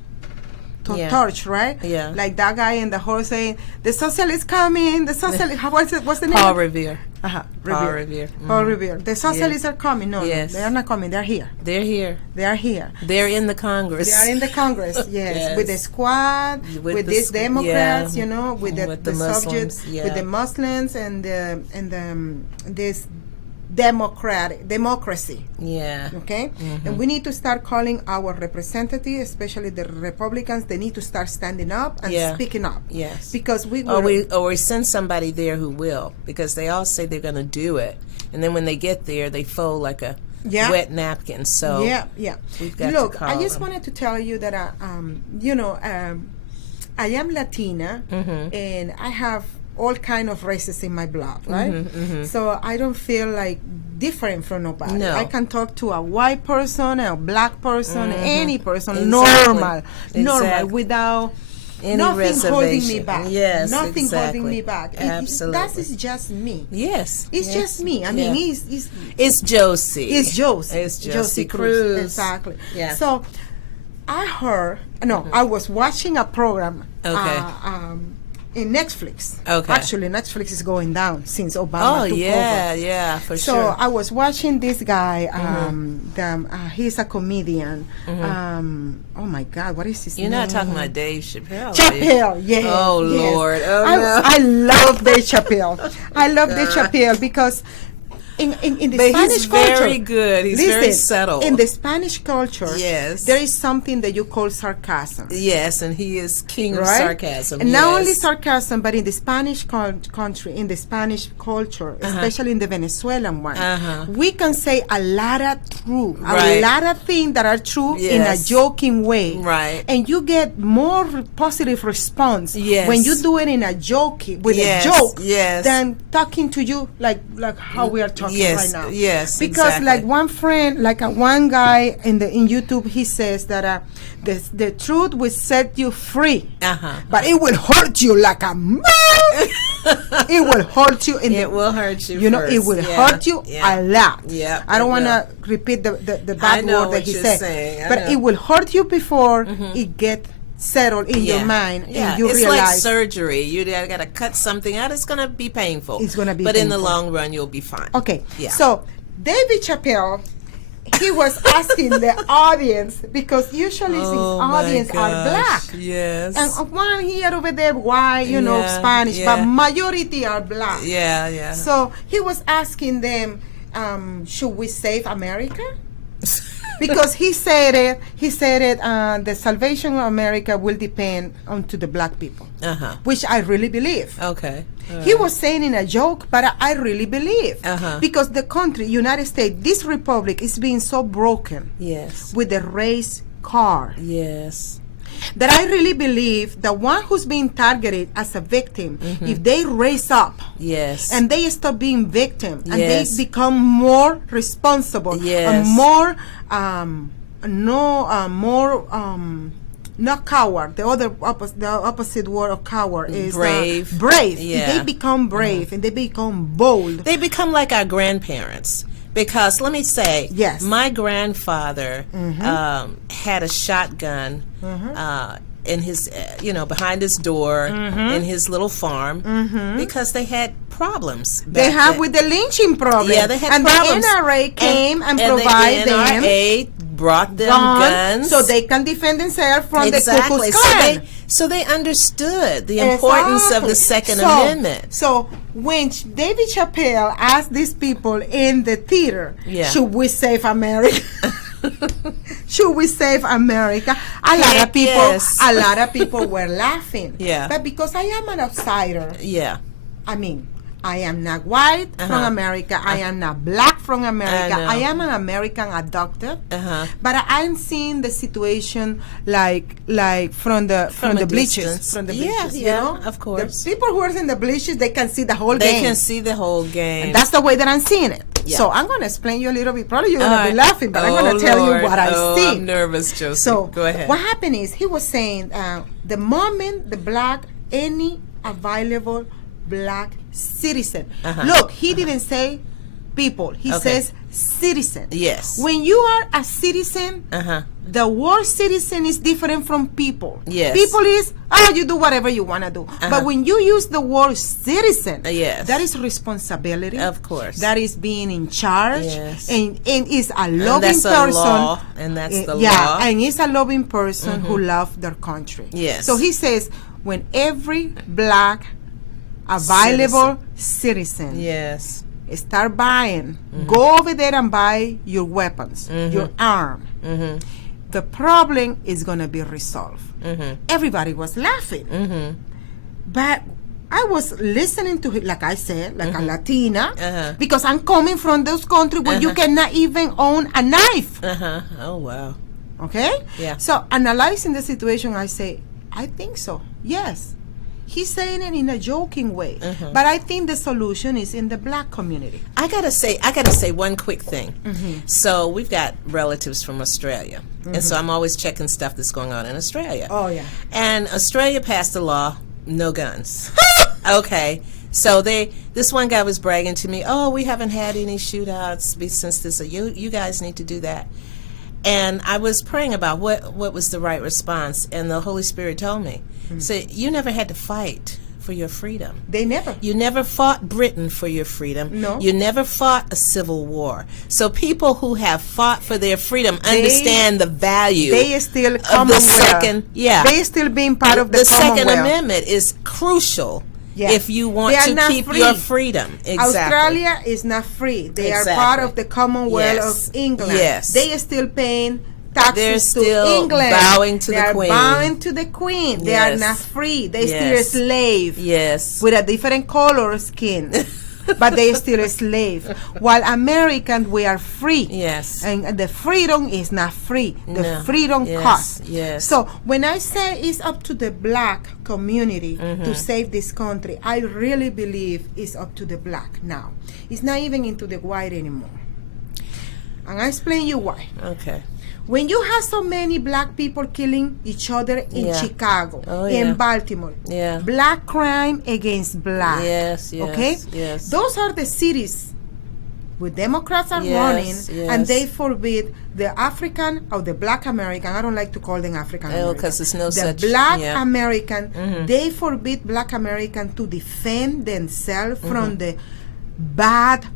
right? Yeah. Like that guy in the horse saying, "The socialists coming, the socialists." What's the name? Paul Revere. Paul Revere. Paul Revere. The socialists are coming. No, yes. They are not coming. They're here. They're here. They are here. They're in the Congress. They are in the Congress, yes. Yes. With the squad, with these Democrats, yeah. you know, with the Muslims, subjects, yeah. with the Muslims and this democracy. Yeah. Okay? And we need to start calling our representatives, especially the Republicans, they need to start standing up and speaking up. Yes. Because we send somebody there who will, because they all say they're going to do it. And then when they get there, they fold like a wet napkin. So we've got Look, to call I just them. wanted to tell you that I am Latina, and I have all kind of races in my blood, right? So I don't feel like different from nobody. No. I can talk to a white person, a black person, any person, Exactly. normal, without any nothing holding me reservation. back. Yes, nothing exactly. holding me back. Absolutely. That is just me. Yes. It's just me. I mean, it's Johsie. It's Johsie. It's Johsie Cruz. Exactly. Yeah. So I was watching a program in Netflix. Okay. Actually, Netflix is going down since Obama took over. Yeah, for So sure. I was watching this guy. He's a comedian. Oh my God, what is his name? You're not talking about Dave Chappelle. Chappelle, yes. Oh, yes. Lord. Oh, no. I love Dave Chappelle. I love Dave Chappelle because in the But Spanish he's culture, very good. He's very subtle. In the Spanish culture, Yes. there is something that you call sarcasm. Yes, and he is king of Right? sarcasm. And not only yes. sarcasm, but in the Spanish country, in the Spanish culture, especially in the Venezuelan one, we can say a lot of true, a lot of things that are true in a joking way. Right. And you get more positive response Yes. when you do it in a joking, with Yes, a joke, yes. than talking to you like how we are talking Yes, right now. yes, Because exactly. like one friend, like one guy in YouTube, he says that the truth will set you free, but it will hurt you like a man. It will hurt you. It will hurt you. You know, it will hurt you a lot. Yeah, I don't it want to repeat the bad word that he said, but it will hurt you before it gets settled in your mind, and you it's realize like surgery. You got to cut something out. It's going to be painful. It's going to be but painful. in the long run, you'll be fine. Okay. Yeah. So David Chappelle, he was asking the audience, because usually his audience are black. Yes. And one here over there, white, Spanish, but majority are black. Yeah. So he was asking them, should we save America? Because he said it, the salvation of America will depend on to the black people, which I really believe. Okay. He was saying in a joke, but I really believe. Because the country, United States, this republic is being so broken. Yes. With the race card. Yes. That I really believe the one who's being targeted as a victim, if they raise up, yes, and they stop being victim, and yes, they become more responsible, yes, and more, not coward. The opposite word of coward is brave. Brave. Yeah. If they become brave and they become bold, they become like our grandparents. Because let me say, yes, my grandfather had a shotgun in his, behind his door in his little farm because they had problems. They have with the lynching problem. Yeah, they had and problems. The NRA came and provided the them. NRA brought them guns so they can defend themselves from the Ku Klux So Klan. so they understood the importance of the Second Amendment. So when David Chappelle asked these people in the theater, should we save America? Should we save America? A lot of people were laughing. Yeah. But because I am an outsider, I mean, I am not white from America. I am not black from America. I am an American adopted. But I'm seeing the situation like from the bleachers. From the bleachers, you know? Of course. The people who are in the bleachers, they can see the whole game. They can see the whole game. And that's the way that I'm seeing it. Yeah. So I'm going to explain you a little bit. Probably you're going to be laughing, but I'm going to tell you what I see. I'm nervous, Josie. So go ahead. What happened is he was saying the moment the black, any available black citizen. Look, he didn't say people. He says citizen. Yes. When you are a citizen, the word citizen is different from people. Yes. People is, you do whatever you want to do. But when you use the word citizen, that is responsibility. Of course. That is being in charge. Yes. And is a loving that's person. A law. And that's the law. Yeah, and is a loving person who loves their country. Yes. So he says, when every black available citizen yes, start buying, go over there and buy your weapons, your arm. The problem is going to be resolved. Everybody was laughing. But I was listening to it, like I said, like a Latina, because I'm coming from those countries where you cannot even own a knife. Oh, wow. Okay? Yeah. So analyzing the situation, I say, I think so. Yes. He's saying it in a joking way, but I think the solution is in the black community. I gotta say one quick thing. So we've got relatives from Australia, and so I'm always checking stuff that's going on in Australia. Oh yeah. And Australia passed a law, no guns. Okay. So this one guy was bragging to me, oh, we haven't had any shootouts since this. You guys need to do that. And I was praying about what was the right response, and the Holy Spirit told me, so you never had to fight for your freedom. They never. You never fought Britain for your freedom. No. You never fought a civil war. So people who have fought for their freedom understand the value. They still of Commonwealth. the second. Yeah. They still being part of the Commonwealth. Second Amendment is crucial. Yeah. If you want to keep free. your freedom. Exactly. Australia is not free. They are part of the Commonwealth of England. Yes. They are still paying taxes They're to still England. bowing to the Queen. They are bowing to the Queen. They are not free. They still a slave. Yes. With a different color skin. But they still a slave. While Americans, we are free. Yes. And the freedom is not free. The freedom costs. Yes. So when I say it's up to the black community to save this country, I really believe it's up to the black now. It's not even into the white anymore. And I explain you why. Okay. When you have so many black people killing each other in Chicago, in Baltimore, black crime against black. Yes, yes. Okay? Yes. Those are the cities where Democrats are running, and they forbid the African or the black American. I don't like to call them African American. because there's no the such. black American, they forbid black American to defend themselves from the bad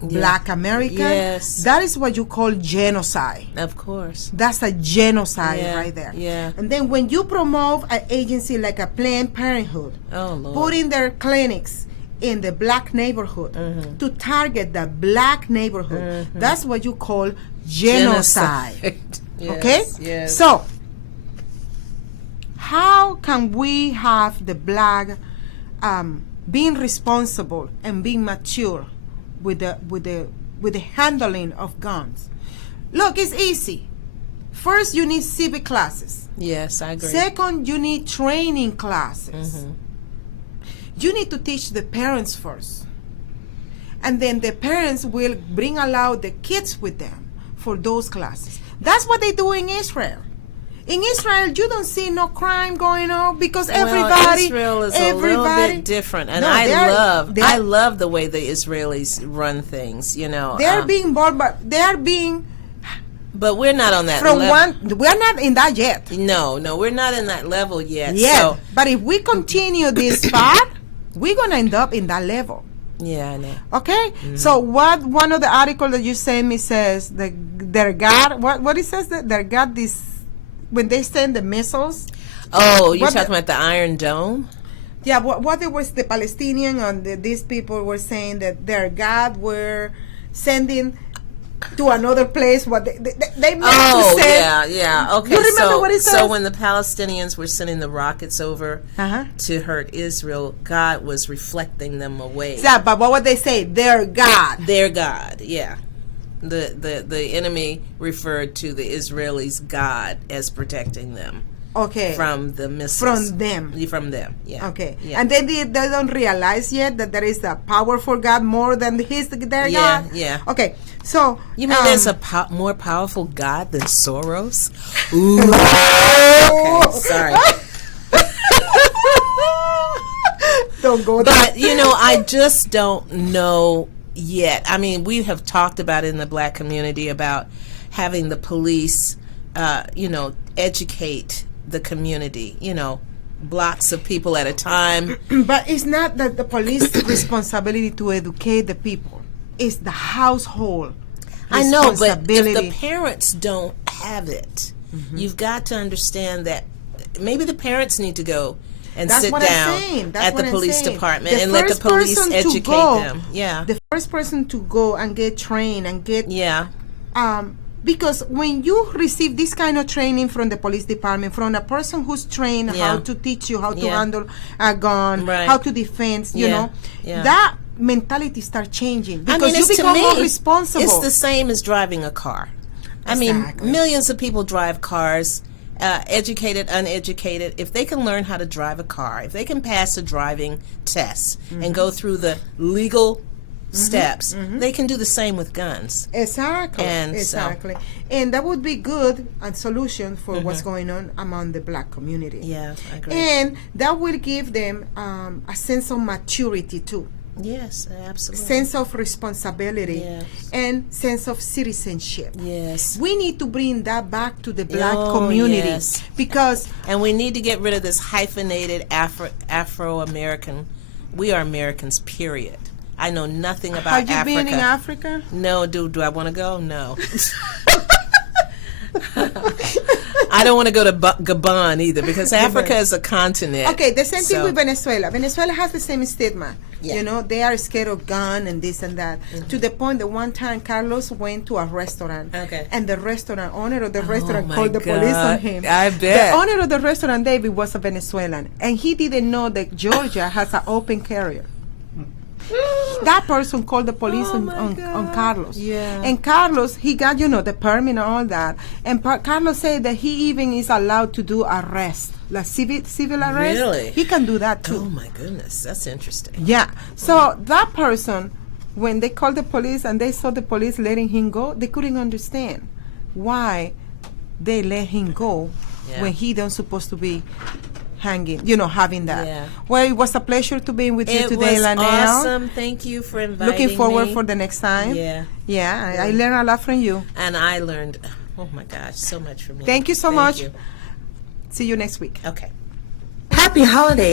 black American. Yes. That is what you call genocide. Of course. That's a genocide right there. Yeah. And then when you promote an agency like a Planned Parenthood, oh, Lord. putting their clinics in the black neighborhood, to target the black neighborhood. That's what you call genocide. Yes, okay? yes. So, how can we have the black being responsible and being mature with the handling of guns? Look, it's easy. First, you need civic classes. Yes, I agree. Second, you need training classes. You need to teach the parents first. And then the parents will allow the kids with them for those classes. That's what they do in Israel. In Israel, you don't see no crime going on because everybody. Israel is a little bit different, and No, I love the way the Israelis run things. You know, they're being bold, but they're being. But we're not on that From level. we're not in that yet. No, we're not in that level yet. Yeah, So, but if we continue this path, we're gonna end up in that level. yeah, I know. Okay, so what one of the articles that you sent me says that their God, what it says that their God this when they send the missiles. Oh, you're What talking about the Iron Dome? Yeah, what it was the Palestinian and these people were saying that their God were sending to another place. What they meant to say. yeah. Okay, You remember what it says? so when the Palestinians were sending the rockets over to hurt Israel, God was reflecting them away. Yeah, but what would they say? Their God. Their God, yeah. The enemy referred to the Israelis' God as protecting them. Okay. From the missiles. From them. From them, yeah. Okay. Yeah. And then they don't realize yet that there is a powerful God more than their God? Yeah. Okay. So. You mean there's a more powerful God than Soros? Ooh. Okay, sorry. Don't go there. But, I just don't know yet. I mean, we have talked about it in the black community about having the police, educate the community, blocks of people at a time. But it's not that the police responsibility to educate the people. It's the household I know, but if responsibility. the parents don't have it, you've got to understand that maybe the parents need to go and That's sit what I'm down saying. That's at the what I'm police saying. department The and let the first police person to educate go- them. Yeah. The first person to go and get trained and get Yeah. because when you receive this kind of training from the police department, from a person who's trained Yeah. how to teach you how to Yeah. handle a gun, Right. how to defend, Yeah. that mentality start changing because I mean, you it's, to become more me, responsible. it's the same as driving a car. I mean, Exactly. millions of people drive cars, educated, uneducated. If they can learn how to drive a car, if they can pass a driving test and go through the legal steps, they can do the same with guns. Exactly. And exactly. And that would be good and solution for what's going on among the black community. Yeah, I agree. And that will give them a sense of maturity too. Yes, absolutely. Sense of responsibility Yes. and sense of citizenship. Yes. We need to bring that back to the black Oh, community yes. because And we need to get rid of this hyphenated Afro-American. We are Americans, period. I know nothing about have you Africa. been in Africa? No, do I want to go? No. I don't want to go to Gabon either because Africa is a continent. Okay, the same thing So- with Venezuela. Venezuela has the same stigma. Yeah. They are scared of gun and this and that. To the point that one time Carlos went to a restaurant. Okay. And the restaurant owner of the restaurant my called the police on God. him. I bet. The owner of the restaurant, David, was a Venezuelan. And he didn't know that Georgia has an open carrier. That person called the police on Carlos. Yeah. And Carlos, he got, the permit and all that. And Carlos said that he even is allowed to do arrest, like civil arrest. Really? He can do that too. Oh my goodness, that's interesting. Yeah. So that person, when they called the police and they saw the police letting him go, they couldn't understand why they let him go when he don't supposed to be hanging, having that. Yeah. Well, it was a pleasure to be with you It today, was Lanelle. awesome. Thank you for inviting Looking forward me. for the next time. Yeah. Yeah, I learned a lot from you. And I learned, oh my gosh, so much from you. Thank you so Thank much. you. See you next week. Okay. Happy holidays.